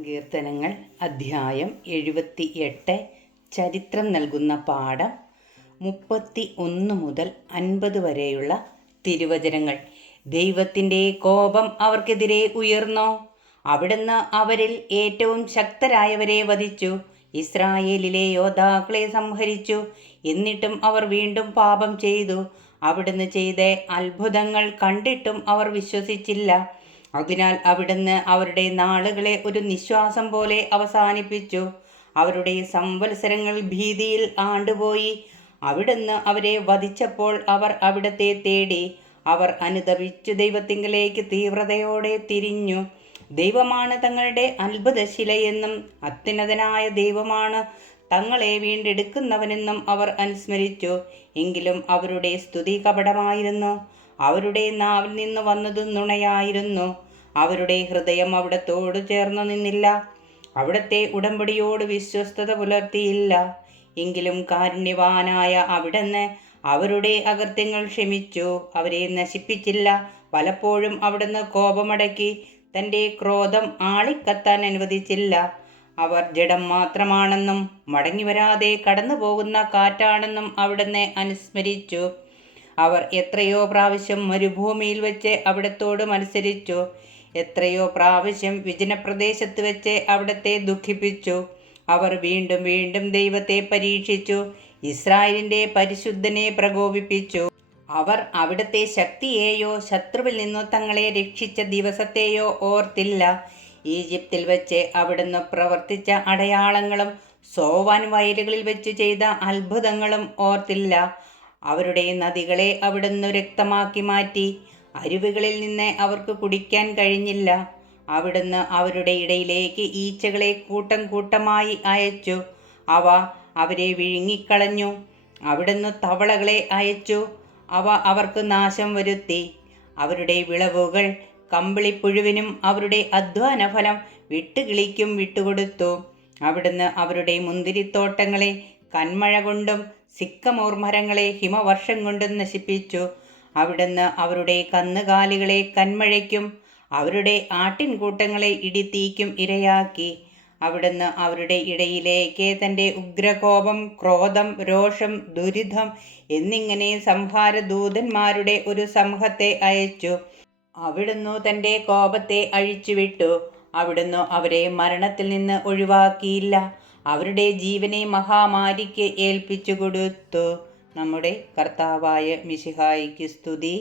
സങ്കീർത്തനങ്ങൾ അധ്യായം 78. ചരിത്രം നൽകുന്ന പാഠം 31 മുതൽ 50 വരെയുള്ള തിരുവചനങ്ങൾ. ദൈവത്തിൻ്റെ കോപം അവർക്കെതിരെ ഉയർന്നോ? അവിടുന്ന് അവരിൽ ഏറ്റവും ശക്തരായവരെ വധിച്ചു. ഇസ്രായേലിലെ യോദ്ധാക്കളെ സംഹരിച്ചു. എന്നിട്ടും അവർ വീണ്ടും പാപം ചെയ്തു. അവിടുന്ന് ചെയ്ത അത്ഭുതങ്ങൾ കണ്ടിട്ടും അവർ വിശ്വസിച്ചില്ല. അതിനാൽ അവിടുന്ന് അവരുടെ നാളുകളെ ഒരു നിശ്വാസം പോലെ അവസാനിപ്പിച്ചു. അവരുടെ സംവത്സരങ്ങൾ ഭീതിയിൽ ആണ്ടുപോയി. അവിടുന്ന് അവരെ വധിച്ചപ്പോൾ അവർ അവിടുത്തെ തേടി. അവർ അനുതപിച്ചു ദൈവത്തിങ്കലേക്ക് തീവ്രതയോടെ തിരിഞ്ഞു. ദൈവമാണ് തങ്ങളുടെ അത്ഭുതശിലയെന്നും അത്യുന്നതനായ ദൈവമാണ് തങ്ങളെ വീണ്ടെടുക്കുന്നവനെന്നും അവർ അനുസ്മരിച്ചു. എങ്കിലും അവരുടെ സ്തുതി കപടമായിരുന്നു. അവരുടെ നാവിൽ നിന്ന് വന്നത് നുണയായിരുന്നു. അവരുടെ ഹൃദയം അവിടത്തോട് ചേർന്നു നിന്നില്ല. അവിടുത്തെ ഉടമ്പടിയോട് വിശ്വസ്തത പുലർത്തിയില്ല. എങ്കിലും കാരുണ്യവാനായ അവിടുന്ന് അവരുടെ അകൃത്യങ്ങൾ ക്ഷമിച്ചു, അവരെ നശിപ്പിച്ചില്ല. പലപ്പോഴും അവിടുന്ന് കോപമടക്കി തൻ്റെ ക്രോധം ആളിക്കത്താൻ അനുവദിച്ചില്ല. അവർ ജഡം മാത്രമാണെന്നും മടങ്ങിവരാതെ കടന്നു പോകുന്ന കാറ്റാണെന്നും അവിടുന്ന് അനുസ്മരിച്ചു. അവർ എത്രയോ പ്രാവശ്യം മരുഭൂമിയിൽ വെച്ച് അവിടത്തോട് മത്സരിച്ചു. എത്രയോ പ്രാവശ്യം വിജനപ്രദേശത്ത് വെച്ച് അവിടത്തെ ദുഃഖിപ്പിച്ചു. അവർ വീണ്ടും വീണ്ടും ദൈവത്തെ പരീക്ഷിച്ചു. ഇസ്രായേലിൻ്റെ പരിശുദ്ധനെ പ്രകോപിപ്പിച്ചു. അവർ അവിടുത്തെ ശക്തിയെയോ ശത്രുവിൽ നിന്നു തങ്ങളെ രക്ഷിച്ച ദിവസത്തെയോ ഓർത്തില്ല. ഈജിപ്തിൽ വെച്ച് അവിടുന്ന് പ്രവർത്തിച്ച അടയാളങ്ങളും സോവാൻ വയലുകളിൽ വെച്ച് ചെയ്ത അത്ഭുതങ്ങളും ഓർത്തില്ല. അവരുടെ നദികളെ അവിടുന്ന് രക്തമാക്കി മാറ്റി. അരുവികളിൽ നിന്ന് അവർക്ക് കുടിക്കാൻ കഴിഞ്ഞില്ല. അവിടുന്ന് അവരുടെ ഇടയിലേക്ക് ഈച്ചകളെ കൂട്ടം കൂട്ടമായി അയച്ചു. അവ അവരെ വിഴുങ്ങിക്കളഞ്ഞു. അവിടുന്ന് തവളകളെ അയച്ചു. അവ അവർക്ക് നാശം വരുത്തി. അവരുടെ വിളവുകൾ കമ്പിളിപ്പുഴുവിനും അവരുടെ അധ്വാന ഫലം വിട്ടുകിളിക്കും വിട്ടുകൊടുത്തു. അവിടുന്ന് അവരുടെ മുന്തിരിത്തോട്ടങ്ങളെ കന്മഴ കൊണ്ടും സിക്കമോർ മരങ്ങളെ ഹിമവർഷം കൊണ്ടും നശിപ്പിച്ചു. അവിടുന്ന് അവരുടെ കന്നുകാലികളെ കന്മഴയ്ക്കും അവരുടെ ആട്ടിൻകൂട്ടങ്ങളെ ഇടിത്തീക്കും ഇരയാക്കി. അവിടുന്ന് അവരുടെ ഇടയിലേക്ക് തൻ്റെ ഉഗ്രകോപം, ക്രോധം, രോഷം, ദുരിതം എന്നിങ്ങനെ സംഹാരദൂതന്മാരുടെ ഒരു സമൂഹത്തെ അയച്ചു. അവിടുന്ന് തൻ്റെ കോപത്തെ അഴിച്ചുവിട്ടു. അവിടുന്ന് അവരെ മരണത്തിൽ നിന്ന് ഒഴിവാക്കിയില്ല. അവരുടെ ജീവനെ മഹാമാരിക്ക് ഏൽപ്പിച്ചു കൊടുത്തു. നമ്മുടെ കർത്താവായ മിശിഹായിക്ക് സ്തുതി.